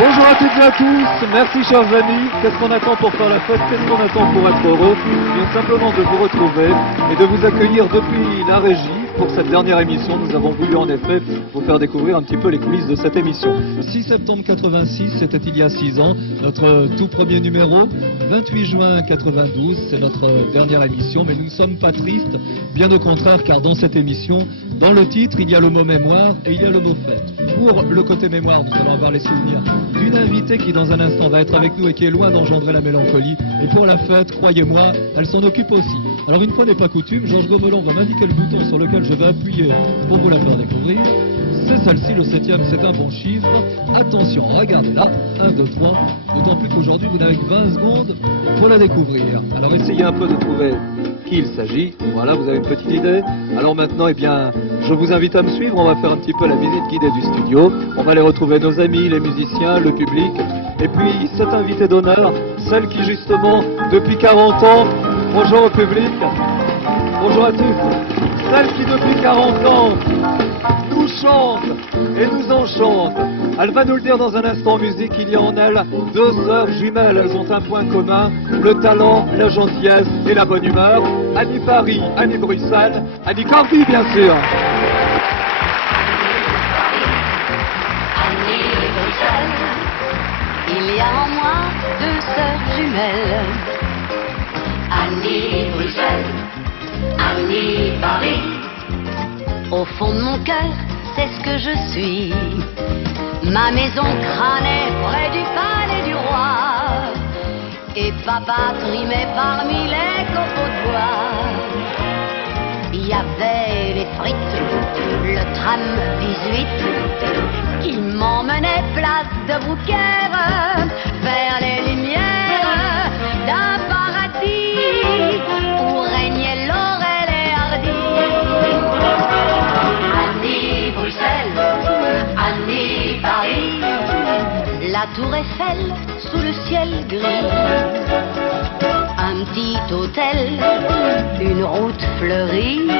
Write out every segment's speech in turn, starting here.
Bonjour à toutes et à tous, merci chers amis. Qu'est-ce qu'on attend pour faire la fête? Qu'est-ce qu'on attend pour être heureux? Bien simplement de vous retrouver et de vous accueillir depuis la régie. Pour cette dernière émission, nous avons voulu en effet vous faire découvrir un petit peu les coulisses de cette émission. 6 septembre 86, c'était il y a 6 ans, notre tout premier numéro. 28 juin 92, c'est notre dernière émission, mais nous ne sommes pas tristes, bien au contraire, car dans cette émission, dans le titre, il y a le mot mémoire et il y a le mot fête. Pour le côté mémoire, nous allons avoir les souvenirs d'une invitée qui dans un instant va être avec nous et qui est loin d'engendrer la mélancolie. Et pour la fête, croyez-moi, elle s'en occupe aussi. Alors une fois n'est pas coutume, Georges Gomelon va m'indiquer le bouton sur lequel je vais appuyer pour vous la faire découvrir. C'est celle-ci, le 7e, c'est un bon chiffre. Attention, regardez là, 1, 2, 3. D'autant plus qu'aujourd'hui, vous n'avez que 20 secondes pour la découvrir. Alors essayez un peu de trouver qui il s'agit. Voilà, vous avez une petite idée. Alors maintenant, eh bien, je vous invite à me suivre. On va faire un petit peu la visite guidée du studio. On va aller retrouver nos amis, les musiciens, le public. Et puis, cette invitée d'honneur, celle qui justement, depuis 40 ans, bonjour au public, bonjour à tous, celle qui depuis 40 ans nous chante et nous enchante. Elle va nous le dire dans un instant en musique. Il y a en elle deux sœurs jumelles. Elles ont un point commun, le talent, la gentillesse et la bonne humeur. Annie Paris, Annie Bruxelles, Annie Cordy bien sûr. Annie Bruxelles, il y a en moi deux sœurs jumelles. Annie Bruxelles, Annie Paris. Au fond de mon cœur, c'est ce que je suis. Ma maison crânait près du palais du roi. Et papa trimait parmi les copeaux de bois. Il y avait les frites, le tram 18 qui m'emmenait place de Beaucaire vers les lumières d'un paradis où régnait Laurel et Hardy. Annie Bruxelles, Annie Paris, la tour Eiffel sous le ciel gris. Un petit hôtel, une route fleurie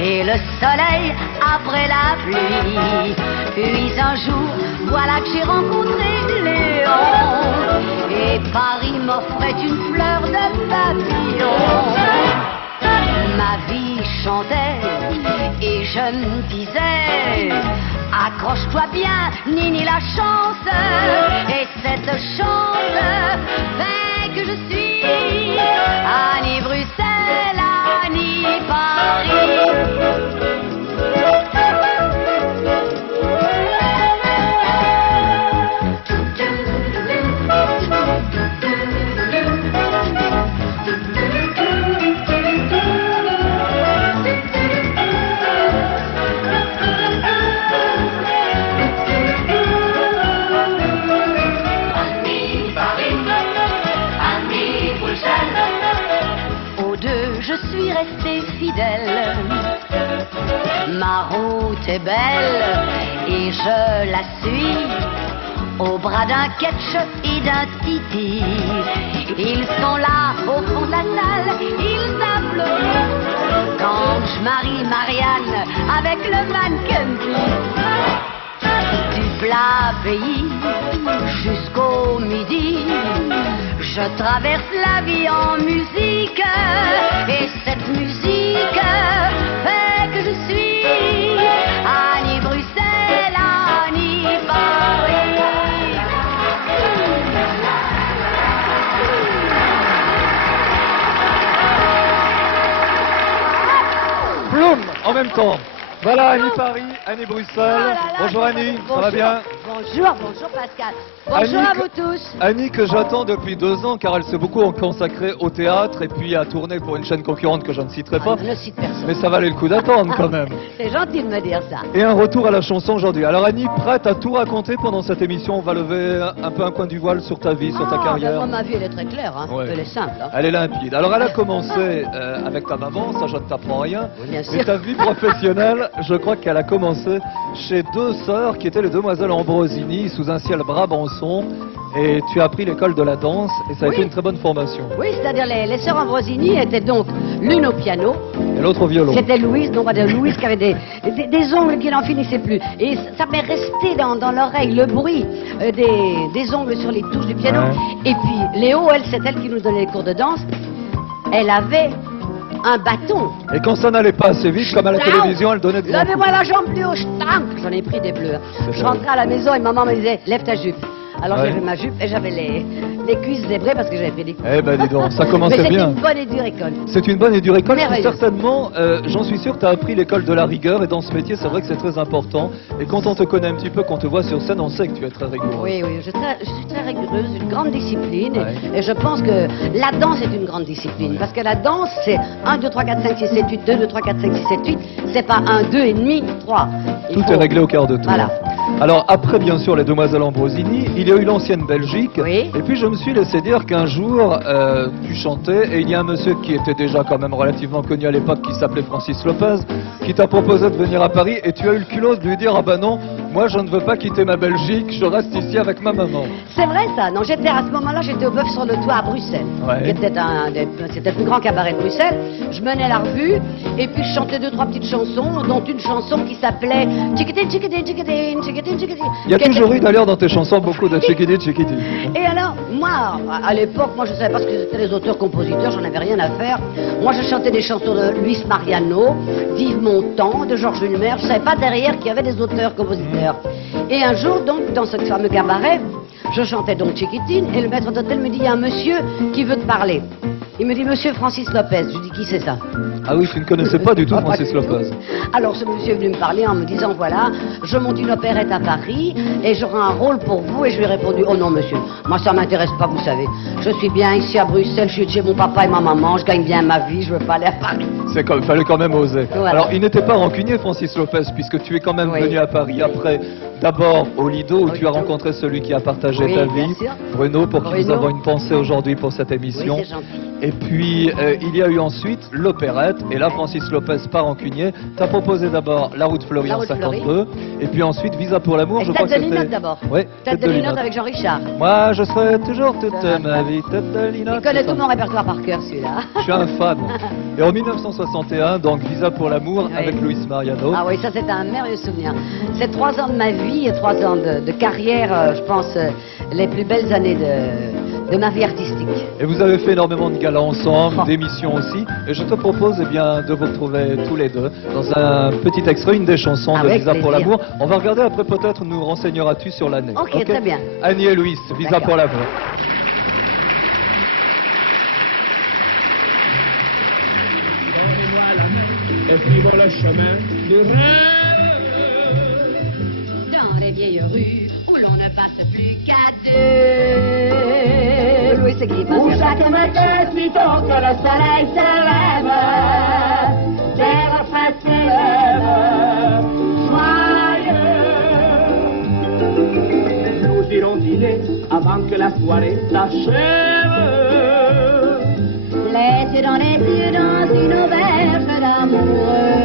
et le soleil après la pluie. Puis un jour, voilà que j'ai rencontré Léon et Paris m'offrait une fleur de papillon. Ma vie chantait et je me disais, accroche-toi bien, Nini la chance. Et cette chance fait que je suis Annie Bruxelles, Annie Paris. Je suis restée fidèle. Ma route est belle et je la suis au bras d'un Ketch et d'un Titi. Ils sont là au fond de la salle, ils applaudissent quand je marie Marianne avec le mannequin. Du plat pays jusqu'au midi, je traverse la vie en musique. Et cette musique fait que je suis Annie Bruxelles, Annie Paris. Ploum, en même temps. Voilà Annie Paris, Annie Bruxelles. Bonjour Annie, ça va bien? Bonjour, bonjour Pascal. Bonjour Annie, à vous tous. Annie que j'attends depuis 2 ans car elle s'est beaucoup consacrée au théâtre et puis à tourner pour une chaîne concurrente que je ne citerai pas. Je ne cite personne. Mais ça valait le coup d'attendre quand même. C'est gentil de me dire ça. Et un retour à la chanson aujourd'hui. Alors Annie, prête à tout raconter pendant cette émission? On va lever un peu un coin du voile sur ta vie, sur ta carrière. Moi, ma vie, elle est très claire. Hein. Ouais. Elle est simple. Hein. Elle est limpide. Alors elle a commencé avec ta maman, ça je ne t'apprends rien. Oui, bien sûr. Mais ta vie professionnelle, je crois qu'elle a commencé chez deux sœurs qui étaient les demoiselles Ambrosini, sous un ciel brabançon. Et tu as appris l'école de la danse et ça a Oui. été une très bonne formation. Oui, c'est-à-dire les sœurs Ambrosini étaient donc l'une au piano. Et l'autre au violon. C'était Louise, non pas de Louise, qui avait des ongles qui n'en finissaient plus. Et ça m'est resté dans l'oreille, le bruit des ongles sur les touches du piano. Ouais. Et puis Léo, elle, c'est elle qui nous donnait les cours de danse. Elle avait un bâton. Et quand ça n'allait pas assez vite, comme à la télévision, elle donnait des Levez-moi la jambe du haut, schtank. J'en ai pris des bleus. C'est Je rentrais à la maison et maman me disait, lève ta jupe. Alors Ouais. j'avais ma jupe et j'avais les cuisses zébrées parce que j'avais fait des coups. Eh ben dis donc, ça Mais commençait c'était bien. une bonne et dure école. C'est une bonne et dure école. Merveilleuse. Certainement, j'en suis sûr, tu as appris l'école de la rigueur et dans ce métier, c'est vrai que c'est très important. Et quand on te connaît un petit peu, qu'on te voit sur scène, on sait que tu es très rigoureux. Oui, oui, je suis très rigoureuse, une grande discipline. Ouais. Et je pense que la danse est une grande discipline. Ouais. Parce que la danse, c'est 1, 2, 3, 4, 5, 6, 7, 8, 2, 2, 3, 4, 5, 6, 7, 8. C'est pas 1, 2 et demi, 3. Tout est réglé au quart de tour. Voilà. Alors après, bien sûr, les demoiselles Ambrosini, il y a eu l'ancienne Belgique. Oui. Et puis je me suis laissé dire qu'un jour, tu chantais et il y a un monsieur qui était déjà quand même relativement connu à l'époque, qui s'appelait Francis Lopez, qui t'a proposé de venir à Paris et tu as eu le culot de lui dire, ah ben non, moi je ne veux pas quitter ma Belgique, je reste ici avec ma maman. C'est vrai ça. Non, j'étais à ce moment-là, j'étais au Bœuf sur le Toit à Bruxelles. Ouais. Qui était c'était le plus grand cabaret de Bruxelles. Je menais la revue et puis je chantais 2, 3 petites chansons, dont une chanson qui s'appelait Chiquitin, Chiquitin, Chiquitin, Chiquitin, Chiquitin. Il y a qui était- toujours eu d'ailleurs dans tes chansons beaucoup de chiquidi chiquidi. Et alors, moi, à l'époque, moi je savais pas ce que c'était les auteurs-compositeurs, j'en avais rien à faire. Moi je chantais des chansons de Luis Mariano, d'Yves Montand, de Georges Ulmer, je savais pas derrière qu'il y avait des auteurs-compositeurs. Et un jour, donc, dans ce fameux cabaret, je chantais donc Chiquitine et le maître d'hôtel me dit, il y a un monsieur qui veut te parler. Il me dit, monsieur Francis Lopez. Je dis, qui c'est ça? Ah oui, tu ne connaissais pas du tout Ah, pas Francis du tout. Lopez. Alors ce monsieur est venu me parler en me disant, voilà, je monte une opérette à Paris et j'aurai un rôle pour vous. Et je lui ai répondu, oh non monsieur, moi ça m'intéresse pas, vous savez. Je suis bien ici à Bruxelles, je suis chez mon papa et ma maman, je gagne bien ma vie, je veux pas aller à Paris. Il fallait quand même oser. Voilà. Alors, il n'était pas rancunier, Francis Lopez, puisque tu es quand même Oui. venu à Paris après, d'abord au Lido, où Au tu as Lido. rencontré celui qui a partagé Oui, ta bien vie, sûr. Bruno, pour qui nous Bruno. avons une pensée aujourd'hui pour cette Oui, émission. c'est gentil. Et puis, il y a eu ensuite l'opérette, et là, Francis Lopez, pas rancunier, t'as proposé d'abord La Route Fleurie La en Route 52, et puis ensuite Visa pour l'amour, Et je crois Tête que de c'était... Linotte d'abord. Oui, Tête de Linotte avec Jean Richard. Moi, je serai toujours toute ma vie, Tête de Linotte. Il connaît c'est tout ça. mon répertoire par cœur celui-là. Je suis un fan. Et en 1961, donc Visa pour l'amour Oui. avec Luis Mariano. Ah oui, ça c'est un merveilleux souvenir. C'est 3 ans de ma vie et 3 ans de carrière, je pense, les plus belles années de ma vie artistique. Et vous avez fait énormément de galas ensemble, Oh. d'émissions aussi. Et je te propose eh bien, de vous retrouver tous les deux dans un petit extrait, une des chansons de Avec Visa pour plaisir. l'amour. On va regarder après, peut-être nous renseigneras-tu sur l'année. Ok, très bien. Annie et Louis, Visa D'accord. pour l'amour. Donnez-moi la main et suivons le chemin du rêve. Dans les vieilles rues où l'on ne passe plus qu'à deux. Oui, c'est qui? Où chaque matin, sitôt que le soleil se lève, des refrains s'élèvent, joyeux. Nous irons dîner avant que la soirée s'achève. Les yeux dans une auberge d'amoureux.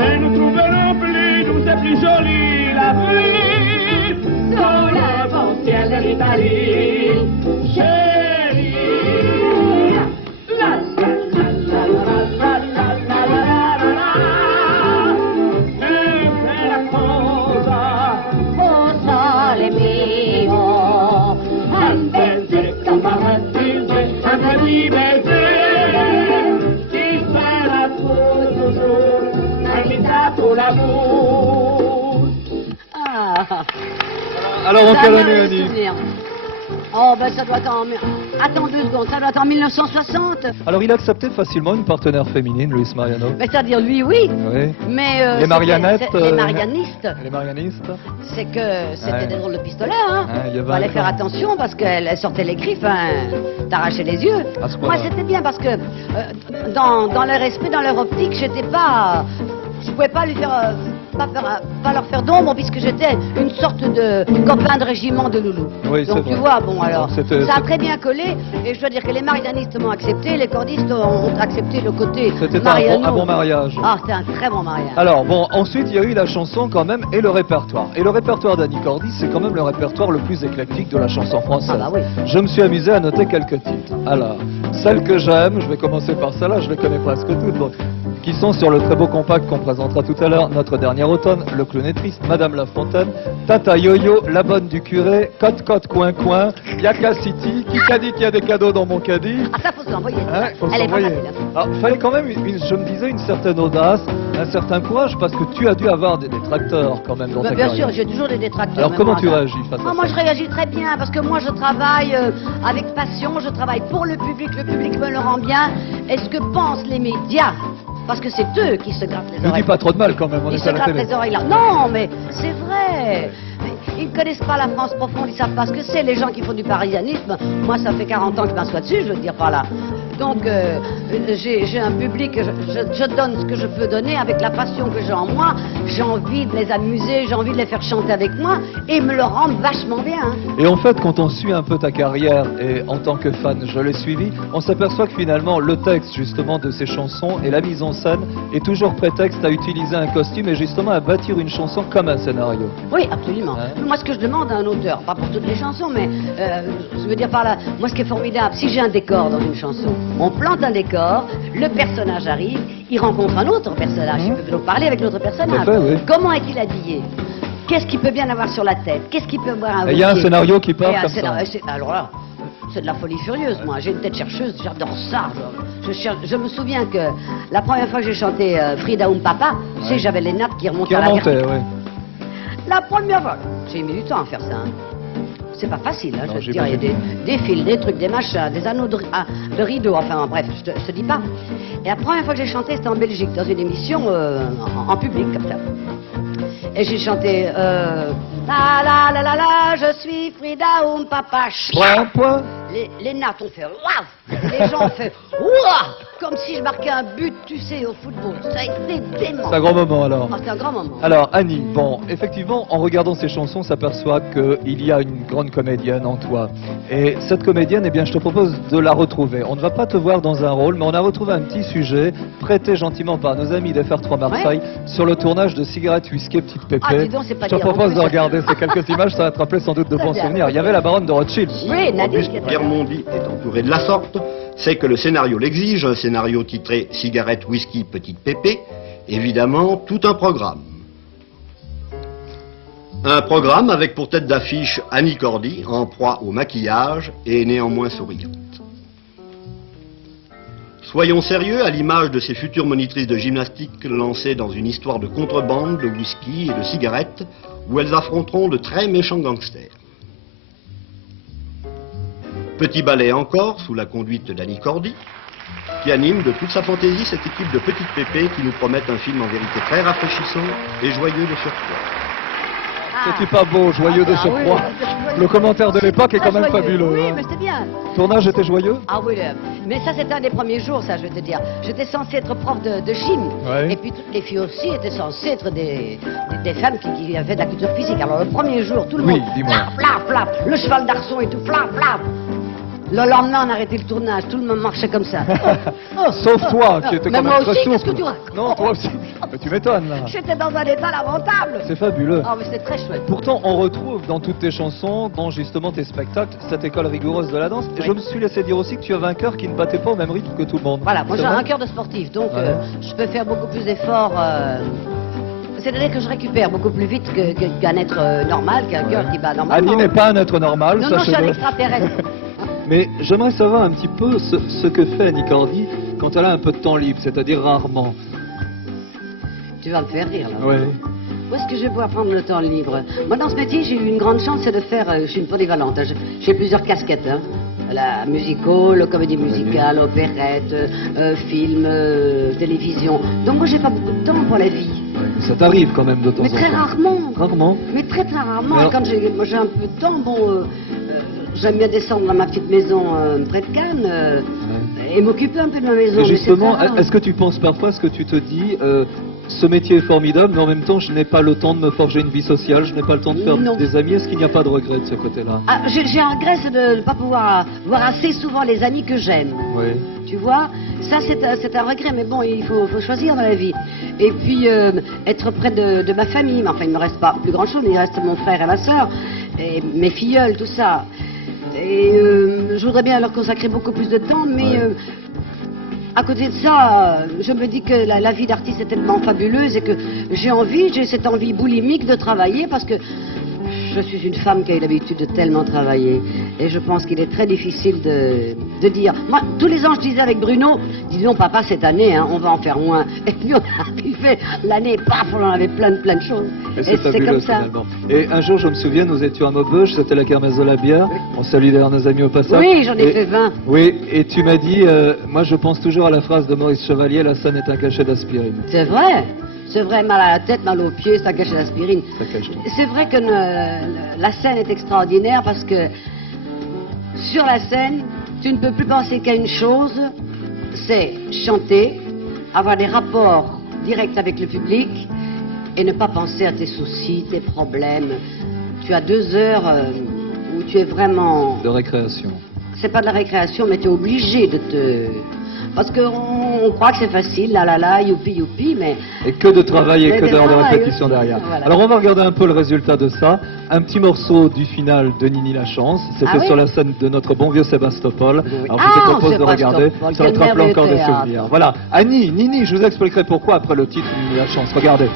Et nous trouverons plus douce et plus jolie la vie Sous le bon ciel de l'Italie, chérie. la la la la la la la la la la. E per la cosa Oh sole mio, un benedetto mamatino, un peu di baiser qui fera tout toujours, invitato l'amour. Ah, Alors, en ça quelle a année, un Annie? souvenir. Oh, ben ça doit être en... Attends 2 secondes, ça doit être en 1960. Alors, il acceptait facilement une partenaire féminine, Luis Mariano. Mais c'est-à-dire lui, oui. Oui. Mais Les c'était- marionnettes, les marianistes, Les marianistes. c'est que c'était Ouais. des drôles de pistolets, hein. Ouais, il y avait Fallait un faire temps. attention parce qu'elle sortait les griffes, hein, t'arrachais les yeux. À ce Moi, point-là. c'était bien parce que dans leur esprit, dans leur optique, j'étais pas... Je pouvais pas lui faire pas leur faire d'ombre, puisque j'étais une sorte de copain de régiment de Loulou. Oui, c'est donc tu vrai. vois, bon alors, C'était- ça a très bien collé, et je dois dire que les marianistes m'ont accepté, les cordistes ont accepté le côté C'était mariano. un bon mariage. Ah, c'était un très bon mariage. Alors bon, ensuite il y a eu la chanson quand même et le répertoire. Et le répertoire d'Annie Cordy, c'est quand même le répertoire le plus éclectique de la chanson française. Ah bah oui. Je me suis amusé à noter quelques titres. Alors, celles que j'aime, je vais commencer par celle-là, je les connais presque toutes, bon, qui sont sur le très beau compact qu'on présentera tout à l'heure, Notre dernier automne, Le clown est triste, Madame La Fontaine, Tata Yo-Yo, La bonne du curé, Côte Coin Coin, Yaka City, qui t'a dit qu'il y a des cadeaux dans mon caddie. Ah, ça, faut se l'envoyer. Hein, faut Elle est pas s'envoyer. facile. Alors, il fallait quand même, je me disais, une certaine audace, un certain courage, parce que tu as dû avoir des détracteurs quand même dans Bah, ta bien carrière. sûr, j'ai toujours des détracteurs. Alors même comment moi, tu ça. réagis face à Ah, ça? moi je réagis très bien parce que moi je travaille avec passion, je travaille pour le public me le rend bien. Et ce que pensent les médias, parce que c'est eux qui se grattent les Ne oreilles. dis pas trop de mal quand même, on Ils est se à la grattent télé. les oreilles là. Non, mais c'est vrai. Mais ils ne connaissent pas la France profonde, ils savent pas ce que c'est. Les gens qui font du parisianisme, moi ça fait 40 ans que je m'assois dessus, je veux dire par là. Donc j'ai un public, je donne ce que je peux donner avec la passion que j'ai en moi. J'ai envie de les amuser, j'ai envie de les faire chanter avec moi et ils me le rendent vachement bien. Hein. Et en fait, quand on suit un peu ta carrière, et en tant que fan, je l'ai suivi, on s'aperçoit que finalement, le texte justement de ces chansons et la mise en scène est toujours prétexte à utiliser un costume et justement à bâtir une chanson comme un scénario. Oui, absolument. Ouais. Moi, ce que je demande à un auteur, pas pour toutes les chansons, mais je veux dire par là, moi, ce qui est formidable, si j'ai un décor dans une chanson, on plante un décor, le personnage arrive, il rencontre un autre personnage, il peut donc parler avec l'autre personnage. Tout à fait, oui. Comment est-il habillé? Qu'est-ce qu'il peut bien avoir sur la tête? Qu'est-ce qu'il peut avoir? Et il y a un scénario qui part Et un comme ça. scénario- alors là, c'est de la folie furieuse, moi. J'ai une tête chercheuse, j'adore ça. Je me souviens que la première fois que j'ai chanté Frida Papa, tu sais, j'avais les nattes qui remontaient Qui à la remontait, verticale. oui. La première fois, j'ai mis du temps à faire ça. Hein. C'est pas facile, hein, Non, je veux te dire, il y a des fils, des trucs, des machins, des anneaux de rideaux, enfin bref, je te dis pas. Et la première fois que j'ai chanté, c'était en Belgique, dans une émission en public, comme ça. Et j'ai chanté la la la la la, je suis Frida Papa. Point, point. Les nattes ont fait waouh, les gens ont fait waouh, comme si je marquais un but, tu sais, au football. Ça a été dément. C'est un grand moment alors. Ah, c'est un grand moment. Alors Annie, bon, effectivement, en regardant ces chansons, on s'aperçoit qu'il y a une grande comédienne en toi. Et cette comédienne, eh bien, je te propose de la retrouver. On ne va pas te voir dans un rôle, mais on a retrouvé un petit sujet prêté gentiment par nos amis d'FR3 Marseille sur le tournage de Cigarette Whisky Petite Pépé. Ah, dis donc, c'est pas je te dire, en propose plus. de regarder ces quelques images, ça va te rappeler sans doute de Très bons bien. souvenirs. Il y avait la baronne de Rothschild. Oui, Nadine. qui est Pierre Mondy est entouré de la sorte, c'est que le scénario l'exige, un scénario titré Cigarette, Whisky, Petite Pépé, évidemment tout un programme. Un programme avec pour tête d'affiche Annie Cordy, en proie au maquillage et néanmoins souriante. Soyons sérieux à l'image de ces futures monitrices de gymnastique lancées dans une histoire de contrebande, de whisky et de cigarettes, où elles affronteront de très méchants gangsters. Petit ballet encore, sous la conduite d'Annie Cordy, qui anime de toute sa fantaisie cette équipe de petites pépées qui nous promettent un film en vérité très rafraîchissant et joyeux de surcroît. C'était pas beau, joyeux de Ah, oui, surcroît. c'est joyeux. Le commentaire de l'époque est Très quand même joyeux. fabuleux. Oui, hein. mais c'est bien. Le tournage était joyeux? Ah oui, mais ça c'était un des premiers jours, ça je vais te dire. J'étais censée être prof de chimie. Ouais. Et puis toutes les filles aussi étaient censées être des femmes qui avaient de la culture physique. Alors le premier jour, tout le Oui, monde, dis-moi. flap, flap, flap, le cheval d'arçon et tout, flap, flap. Le lendemain, on a arrêté le tournage, tout le monde marchait comme ça. Sauf toi, qui étais Mais quand moi même très aussi, qu'est-ce souple. que tu racontes? Non, toi aussi. Mais tu m'étonnes là. J'étais dans un état lamentable. C'est fabuleux. Ah mais c'est très chouette. Pourtant, on retrouve dans toutes tes chansons, dans justement tes spectacles, cette école rigoureuse de la danse. Et Oui. je me suis laissé dire aussi que tu avais un cœur qui ne battait pas au même rythme que tout le monde. Voilà, moi C'est j'ai vrai un cœur de sportif, donc Ouais. je peux faire beaucoup plus d'efforts. C'est-à-dire que je récupère beaucoup plus vite qu'un être normal, qu'un cœur qui bat normalement. Annie n'est pas un être normal, Non, non, je suis un sachez-le. extraterrestre. Mais j'aimerais savoir un petit peu ce que fait Annie Cordy quand elle a un peu de temps libre, c'est-à-dire rarement. Tu vas me faire rire, là. Oui. Où est-ce que je vais pouvoir prendre le temps libre? Moi, dans ce métier, j'ai eu une grande chance, c'est de faire... je suis une polyvalente. Hein. J'ai plusieurs casquettes. Hein. La musical, comédie musicale, opérette, film, télévision. Donc moi, j'ai pas beaucoup de temps pour la vie. Ça t'arrive quand même de temps en Mais temps. très rarement. Rarement. Mais très très rarement. Alors- Et quand moi, j'ai un peu de temps, bon... j'aime bien descendre dans ma petite maison près de Cannes et m'occuper un peu de ma maison. Et mais c'est justement, très rare. est-ce que tu penses parfois, est-ce que tu te dis, ce métier est formidable, mais en même temps, je n'ai pas le temps de me forger une vie sociale, je n'ai pas le temps de faire Non. des amis. Est-ce qu'il n'y a pas de regret de ce côté-là? Ah, j'ai un regret, c'est de ne pas pouvoir voir assez souvent les amis que j'aime. Oui. Tu vois, ça c'est un regret, mais bon, il faut choisir dans la vie. Et puis être près de ma famille, mais enfin il ne me reste pas plus grand chose, il reste mon frère et ma soeur, et mes filleuls, tout ça. Et je voudrais bien leur consacrer beaucoup plus de temps, mais à côté de ça, je me dis que la vie d'artiste est tellement fabuleuse et que j'ai cette envie boulimique de travailler parce que je suis une femme qui a eu l'habitude de tellement travailler. Et je pense qu'il est très difficile de dire. Moi, tous les ans, je disais avec Bruno, disons, papa, cette année, hein, on va en faire moins. Et puis, on a fait l'année, paf, on en avait plein de choses. Et c'est comme ça. Finalement. Et un jour, je me souviens, nous étions à Maubeuge, c'était la kermesse de la bière. On salue d'ailleurs nos amis au passage. Oui, j'en ai fait 20. Oui, et tu m'as dit, moi je pense toujours à la phrase de Maurice Chevalier, la scène est un cachet d'aspirine. C'est vrai. C'est vrai, mal à la tête, mal aux pieds, ça cache l'aspirine. Ça cache tout. C'est vrai que la scène est extraordinaire parce que sur la scène, tu ne peux plus penser qu'à une chose, c'est chanter, avoir des rapports directs avec le public et ne pas penser à tes soucis, tes problèmes. Tu as 2 heures où tu es vraiment... De récréation. C'est pas de la récréation, mais tu es obligé de te... Parce qu'on croit que c'est facile, là, youpi, mais... Et que de travail et Mais que de d'heures de travail répétition aussi, derrière. voilà. Alors on va regarder un peu le résultat de ça. Un petit morceau du final de Nini la Chance. C'était Ah oui sur la scène de notre bon vieux Sébastopol. Oui. Alors je vous Ah, propose de regarder. Sébastopol, Ça quel te rappelle merveilleux encore des théâtre. souvenirs. Voilà. Annie, Nini, je vous expliquerai pourquoi après le titre Nini la Chance. Regardez.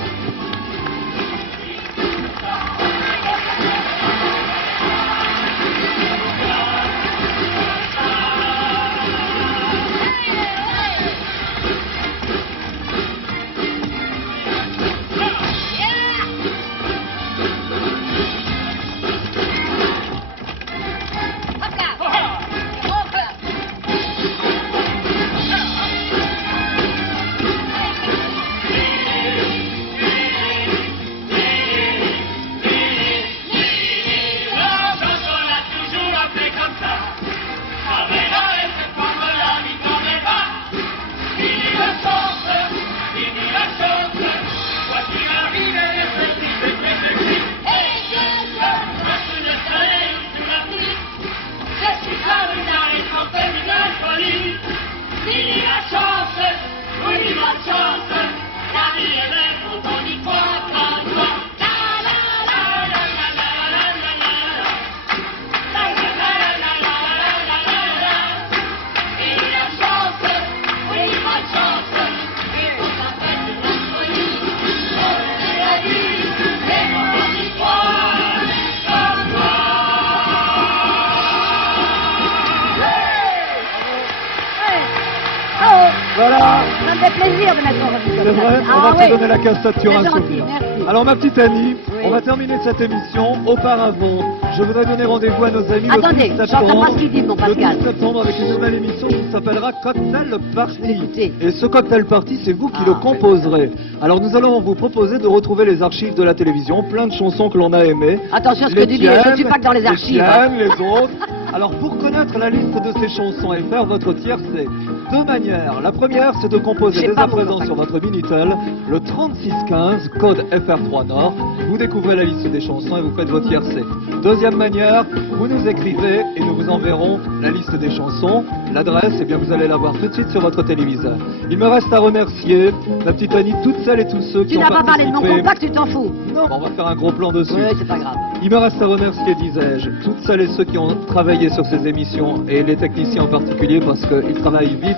Voilà. Ça me fait plaisir de mettre en revue C'est comme ça. vrai, on Ah va te oui. donner la cassette, tu auras un C'est gentil, souvenir. merci. Alors ma petite Annie, Oui. on va terminer cette émission. Auparavant, je voudrais donner rendez-vous à nos amis Attendez, le 12 j'entends septembre. pas ce qu'il dit, mon Le Pascal. 12 septembre avec une nouvelle émission qui s'appellera Cocktail Party. Écoutez. Et ce Cocktail Party, c'est vous qui Ah, le composerez. Alors nous allons vous proposer de retrouver les archives de la télévision, plein de chansons que l'on a aimées. Attention à ce Les que tu dis, je ne tiennes, suis pas que dans les archives. hein. Les tiennes, les autres. Alors pour connaître la liste de ces chansons et faire votre tiercé, 2 manières. La première, c'est de composer J'ai dès pas à mon présent contact. sur votre Minitel le 3615, code FR3 Nord. Vous découvrez la liste des chansons et vous faites votre tiercé. Deuxième manière, vous nous écrivez et nous vous enverrons la liste des chansons. L'adresse, eh bien vous allez la voir tout de suite sur votre téléviseur. Il me reste à remercier ma petite Annie, toutes celles et tous ceux qui Tu ont n'as pas parlé de mon participé. contact, tu t'en fous. Non, on va faire un gros plan dessus. Oui, c'est pas grave. Il me reste à remercier, disais-je, toutes celles et ceux qui ont travaillé sur ces émissions et les techniciens en particulier parce qu'ils travaillent vite,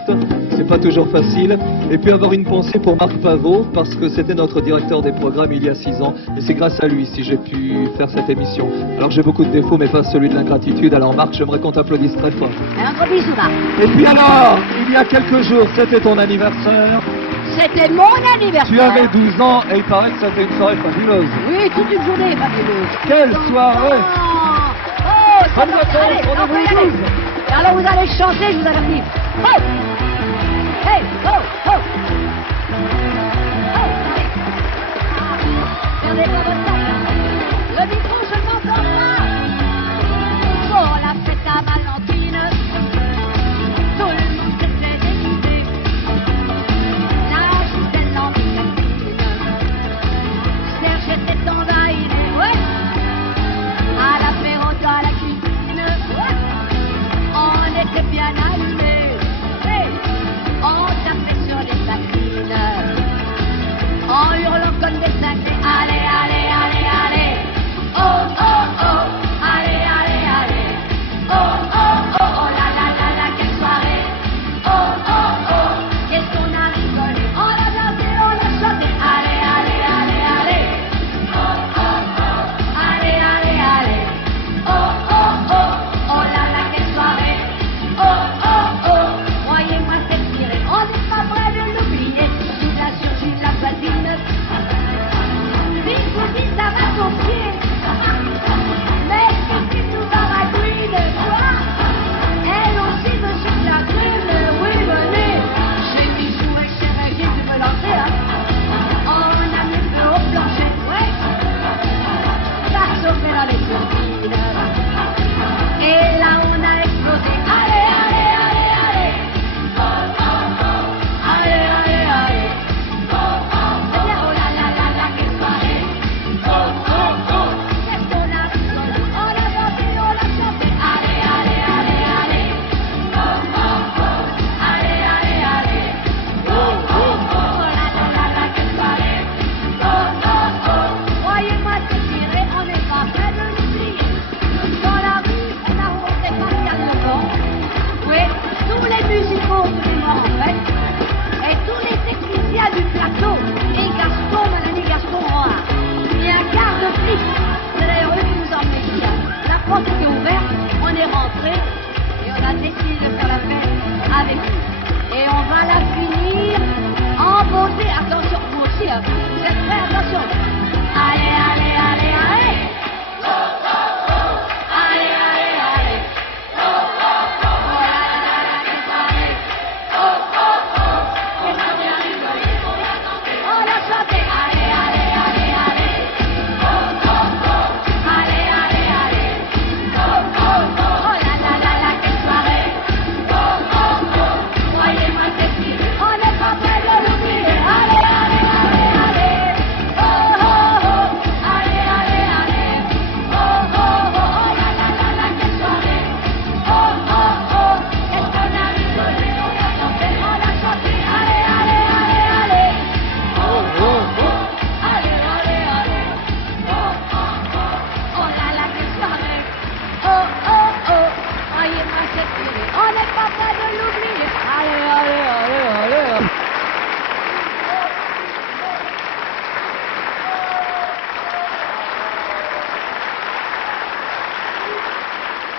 c'est pas toujours facile. Et puis avoir une pensée pour Marc Pavot parce que c'était notre directeur des programmes il y a 6 ans et c'est grâce à lui si j'ai pu faire cette émission. Alors j'ai beaucoup de défauts mais pas celui de l'ingratitude. Alors Marc, j'aimerais qu'on t'applaudisse très fort. Et un gros bisou, Marc. Et puis alors, il y a quelques jours, c'était ton anniversaire. C'était mon anniversaire. Tu avais 12 ans et il paraît que ça fait une soirée fabuleuse. Oui, toute une journée fabuleuse. Quelle soirée! Oh, ça Bonne va. vacances, Allez, rendez-vous on peut y le aller. 12. Et alors vous allez chanter, je vous avertis. Oh